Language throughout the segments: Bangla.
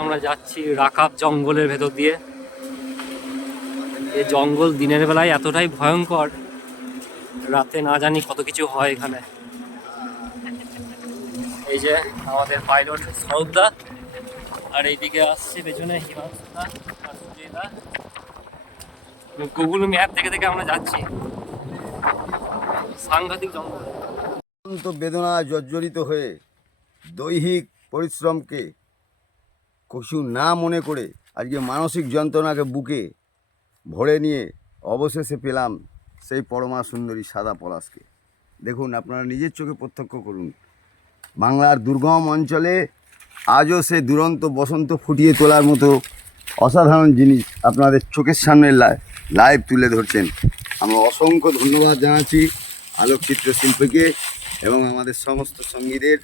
আমরা যাচ্ছি রাকাব জঙ্গলের ভেতর দিয়ে। এই জঙ্গল দিনের বেলায় এতটাই ভয়ঙ্কর, রাতে না জানি কত কিছু হয় এখানে। এই যে আমাদের পাইলট সৌদা, আর এইদিকে আসছে পেছনে সুজয়দা গুগল ম্যাপ দেখে দেখে আমরা যাচ্ছি। সাংঘাতিক জঙ্গল। বেদনা জর্জরিত হয়ে দৈহিক পরিশ্রমকে কিছু না মনে করে আজকে মানসিক যন্ত্রণাকে বুকে ভরে নিয়ে অবশেষে পেলাম সেই পরমা সুন্দরী সাদা পলাশকে। দেখুন, আপনারা নিজের চোখে প্রত্যক্ষ করুন। বাংলার দুর্গম অঞ্চলে আজও সে দুরন্ত বসন্ত ফুটিয়ে তোলার মতো অসাধারণ জিনিস আপনাদের চোখের সামনে লাইভ তুলে ধরছেন। আমরা অসংখ্য ধন্যবাদ জানাচ্ছি আলোকচিত্র শিল্পীকে এবং আমাদের সমস্ত সঙ্গীদের।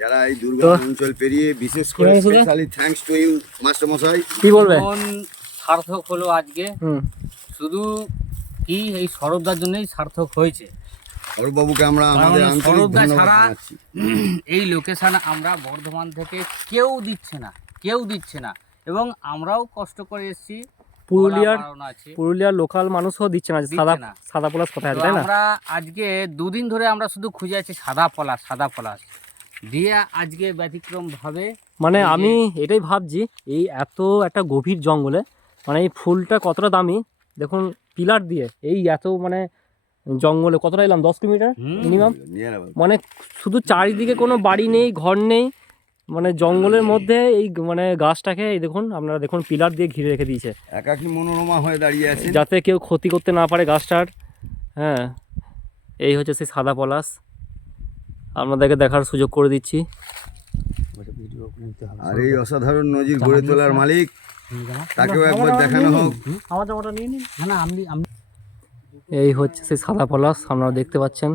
যারা এই দুর্গম অঞ্চল পেরিয়ে বিশেষ করে স্পেশালি থ্যাঙ্কস টু ইউ মাস্টারমশাই কি বলবে? সার্থক হলো আজকে। শুধু কি এই সরবদার জন্যই সার্থক হয়েছে? আমরা আমাদের আন্তরিক ছাড়া এই লোকেশন আমরা বর্ধমান থেকে কেউ দিচ্ছে না কেউ দিচ্ছে না। এবং আমরাও কষ্ট করে এসেছি। পুরুলিয়ার আছে। পুরুলিয়ার লোকাল মানুষও দিচ্ছে না সাদা সাদা পলাশ কোথায় আছে তাই না? আমরা আজকে দুদিন ধরে আমরা শুধু খুঁজে আছি সাদা পলাশ সাদা পলাশ। দিয়ে আজকে ব্যতিক্রম ভাবে মানে আমি এটাই ভাবছি এই এত একটা গভীর জঙ্গলে মানে এই ফুলটা কতটা দামি দেখুন পিলার দিয়ে এই এত মানে জঙ্গলে কতটা এলাম দশ কিলোমিটার মিনিমাম মানে শুধু চারিদিকে কোনো বাড়ি নেই ঘর নেই মানে জঙ্গলের মধ্যে এই মানে গাছটাকে এই দেখুন আপনারা দেখুন পিলার দিয়ে ঘিরে রেখে দিয়েছে। একাকী মনোরমা হয়ে দাঁড়িয়ে আছে যাতে কেউ ক্ষতি করতে না পারে গাছটার হ্যাঁ এই হচ্ছে সেই সাদা পলাশ। আপনাদেরকে দেখার সুযোগ করে দিচ্ছি। আর এই অসাধারণ নজির গড়ে তোলার মালিক তাকেও একবার দেখানো হোক। আমার জামাটা নিয়ে নিন। না না আমি আমি এই হচ্ছে সেই সাদা পলাশ আপনারা দেখতে পাচ্ছেন।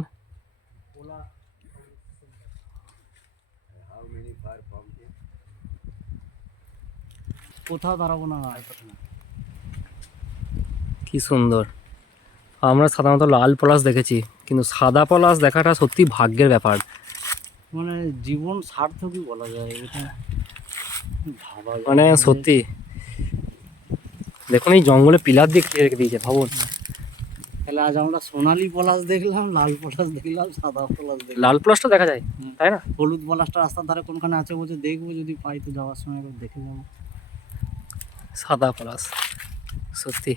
কোথাও দাঁড়াবো না। কি সুন্দর। আমরা সাধারণত লাল পলাশ দেখেছি কিন্তু সাদা পলাশ দেখাটা সত্যি ভাগ্যের ব্যাপার। মানে জীবন সার্থকই বলা যায় এটা ভাবা মানে সত্যি। দেখুন এই জঙ্গলে পিলার দিয়ে ঘিরে রেখে দিয়েছে ভাবুন। তাহলে আজ আমরা সোনালি পলাশ দেখলাম লাল পলাশ দেখলাম সাদা পলাশ দেখলাম। লাল পলাশটা দেখা যায় তাই না? হলুদ পলাশটা রাস্তার ধারে কোনখানে আছে বলছে দেখব যদি পাই তো যাওয়ার সময় দেখে যাব। সাদা পলাশ সত্যি।